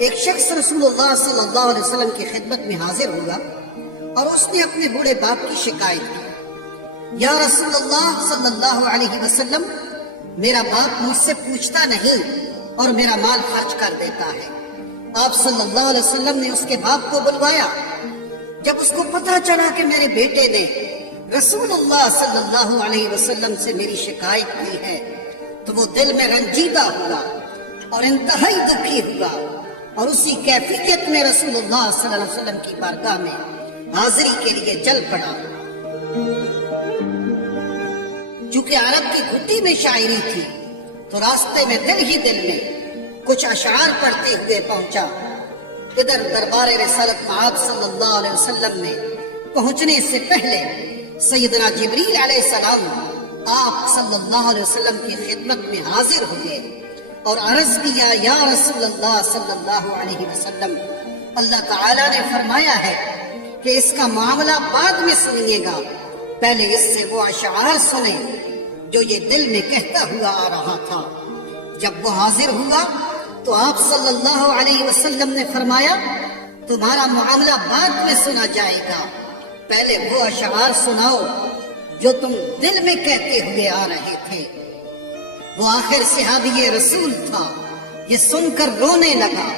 ایک شخص رسول اللہ صلی اللہ علیہ وسلم کی خدمت میں حاضر ہوا اور اس نے اپنے بوڑھے باپ کی شکایت کی، یا رسول اللہ صلی اللہ علیہ وسلم، میرا باپ مجھ سے پوچھتا نہیں اور میرا مال خرچ کر دیتا ہے۔ آپ صلی اللہ علیہ وسلم نے اس کے باپ کو بلوایا۔ جب اس کو پتا چلا کہ میرے بیٹے نے رسول اللہ صلی اللہ علیہ وسلم سے میری شکایت کی ہے تو وہ دل میں رنجیدہ ہوا اور انتہائی دکھی ہوا، اور اسی کیفیت میں رسول اللہ صلی اللہ علیہ وسلم کی بارگاہ میں حاضری کے لیے چل پڑا۔ چونکہ عرب کی گھٹی میں شاعری تھی تو راستے میں دل ہی دل میں کچھ اشعار پڑھتے ہوئے پہنچا۔ ادھر دربار رسالت مآب صلی اللہ علیہ وسلم میں پہنچنے سے پہلے سیدنا جبریل علیہ السلام آپ صلی اللہ علیہ وسلم کی خدمت میں حاضر ہوئے اور عرض کیا، یا رسول اللہ صلی اللہ علیہ وسلم، اللہ تعالیٰ نے فرمایا ہے کہ اس کا معاملہ بعد میں سنیے گا، پہلے اس سے وہ اشعار سنیں جو یہ دل میں کہتا ہوا آ رہا تھا۔ جب وہ حاضر ہوا تو آپ صلی اللہ علیہ وسلم نے فرمایا، تمہارا معاملہ بعد میں سنا جائے گا، پہلے وہ اشعار سناؤ جو تم دل میں کہتے ہوئے آ رہے تھے۔ وہ آخر صحابی رسول تھا، یہ سن کر رونے لگا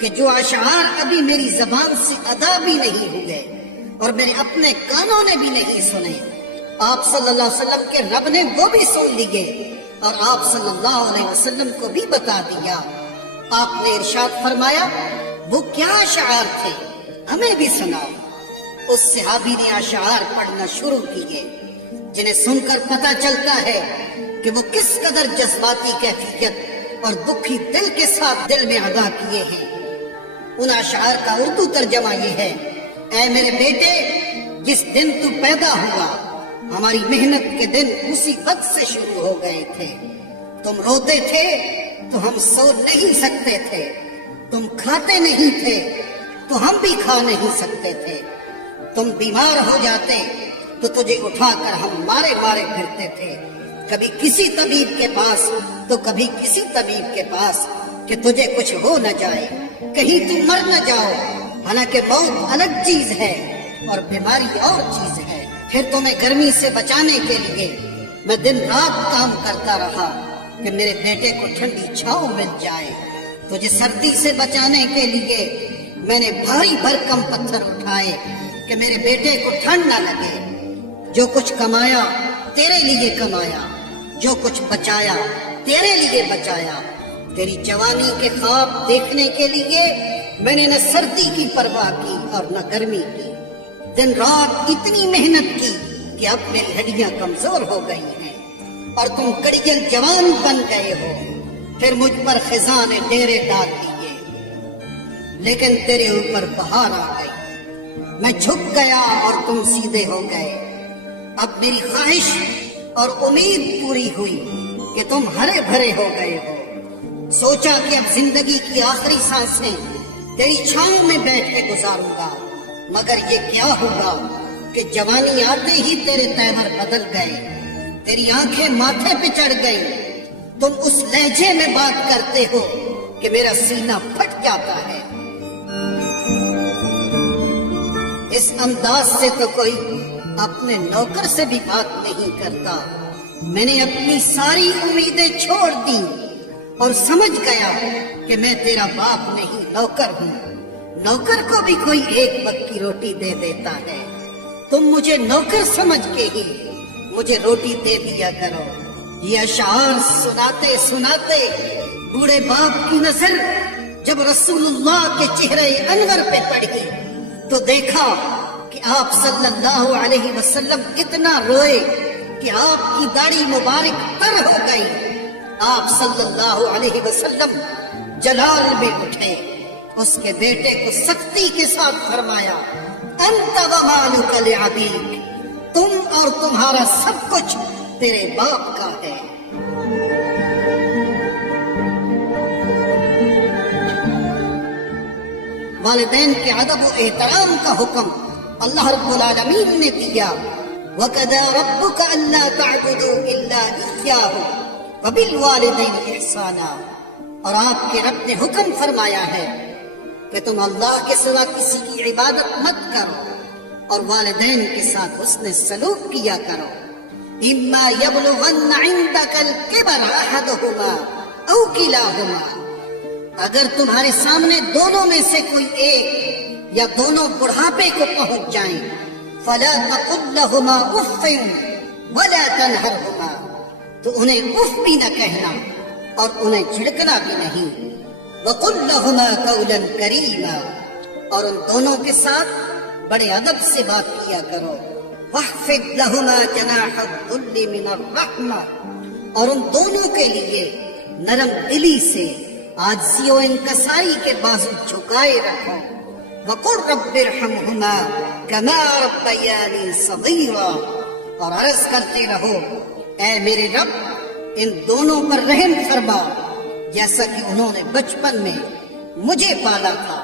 کہ جو اشعار ابھی میری زبان سے ادا بھی نہیں ہوئے اور میرے اپنے کانوں نے بھی نہیں سنے، آپ صلی اللہ علیہ وسلم کے رب نے وہ بھی سن لیے اور آپ صلی اللہ علیہ وسلم کو بھی بتا دیا۔ آپ نے ارشاد فرمایا، وہ کیا اشعار تھے، ہمیں بھی سناؤ۔ اس صحابی نے اشعار پڑھنا شروع کیے جنہیں سن کر پتا چلتا ہے کہ وہ کس قدر جذباتی کیفیت اور دکھی دل کے ساتھ دل میں ادا کیے ہیں۔ ان اشعار کا اردو ترجمہ یہ ہے، اے میرے بیٹے، جس دن تو پیدا ہوا ہماری محنت کے دن اسی وقت سے شروع ہو گئے تھے۔ تم روتے تھے تو ہم سو نہیں سکتے تھے، تم کھاتے نہیں تھے تو ہم بھی کھا نہیں سکتے تھے، تم بیمار ہو جاتے تو تجھے اٹھا کر ہم مارے مارے پھرتے تھے، کبھی کسی طبیب کے پاس تو کبھی کسی طبیب کے پاس کہ تجھے کچھ ہو نہ جائے، کہیں تم مر نہ جاؤ، حالانکہ موت الگ چیز ہے اور بیماری اور چیز ہے۔ پھر تمہیں گرمی سے بچانے کے لیے میں دن رات کام کرتا رہا کہ میرے بیٹے کو ٹھنڈی چھاؤں مل جائے، تجھے سردی سے بچانے کے لیے میں نے بھاری بھرکم پتھر اٹھائے کہ میرے بیٹے کو ٹھنڈ نہ لگے۔ جو کچھ کمایا تیرے لیے کمایا، جو کچھ بچایا تیرے لیے بچایا، تیری جوانی کے خواب دیکھنے کے لیے میں نے نہ سردی کی پرواہ کی اور نہ گرمی کی، دن رات اتنی محنت کی کہ اب میری ہڈیاں کمزور ہو گئی ہیں اور تم کڑیل جوان بن گئے ہو۔ پھر مجھ پر خزاں نے ڈیرے ڈال دیے، لیکن تیرے اوپر بہار آ گئی، میں جھک گیا اور تم سیدھے ہو گئے۔ اب میری خواہش اور امید پوری ہوئی کہ تم ہرے بھرے ہو گئے ہو۔ سوچا کہ اب زندگی کی آخری سانسیں تیری چھاؤں میں بیٹھ کے گزاروں گا، مگر یہ کیا ہوا کہ جوانی آتے ہی تیرے تیور بدل گئے، تیری آنکھیں ماتھے پہ چڑھ گئیں، تم اس لہجے میں بات کرتے ہو کہ میرا سینہ پھٹ جاتا ہے۔ اس انداز سے تو کوئی اپنے نوکر سے بھی بات نہیں کرتا۔ میں نے اپنی ساری امیدیں چھوڑ دی اور سمجھ گیا کہ میں تیرا باپ نہیں نوکر ہوں، نوکر کو بھی کوئی ایک وقت کی روٹی دے دیتا ہے، تم مجھے نوکر سمجھ کے ہی مجھے روٹی دے دیا کرو۔ یہ اشعار سناتے سناتے بوڑھے باپ کی نظر جب رسول اللہ کے چہرے انور پہ پڑی تو دیکھا کہ آپ صلی اللہ علیہ وسلم اتنا روئے کہ آپ کی داڑھی مبارک تر ہو گئی۔ آپ صلی اللہ علیہ وسلم جلال میں اٹھے، اس کے بیٹے کو سختی کے ساتھ فرمایا، انت ومالک لابیک، تم اور تمہارا سب کچھ تیرے باپ کا ہے۔ والدین کے ادب و احترام کا حکم اللہ رب العالمین نے دیا، وَقَضَىٰ رَبُّكَ أَلَّا تَعْبُدُوا إِلَّا إِيَّاهُ، وبالوالدین احسانا، اور آپ کے رب نے حکم فرمایا ہے کہ تم اللہ کے سوا کسی کی عبادت مت کرو اور والدین کے ساتھ حسن سلوک کیا کرو۔ اما یبلغن عندک الکبر احدہما او کلاہما، اگر تمہارے سامنے دونوں میں سے کوئی ایک یا دونوں بڑھاپے کو پہنچ جائیں، فلا تقل لہما اف ولا تنہرہما، تو انہیں اف بھی نہ کہنا اور انہیں جھڑکنا بھی نہیں۔ وقل لہما قولا کریما، اور ان دونوں کے ساتھ بڑے ادب سے بات کیا کرو۔ واخفض لہما جناح الذل من الرحمہ، اور ان دونوں کے لیے نرم دلی سے عاجزی و انکساری کے بازو جھکائے رکھو۔ وقل رب ارحمہما کما ربیانی صغیرا، اور عرض کرتے رہو اے میرے رب ان دونوں پر رحم فرما جیسا کہ انہوں نے بچپن میں مجھے پالا تھا۔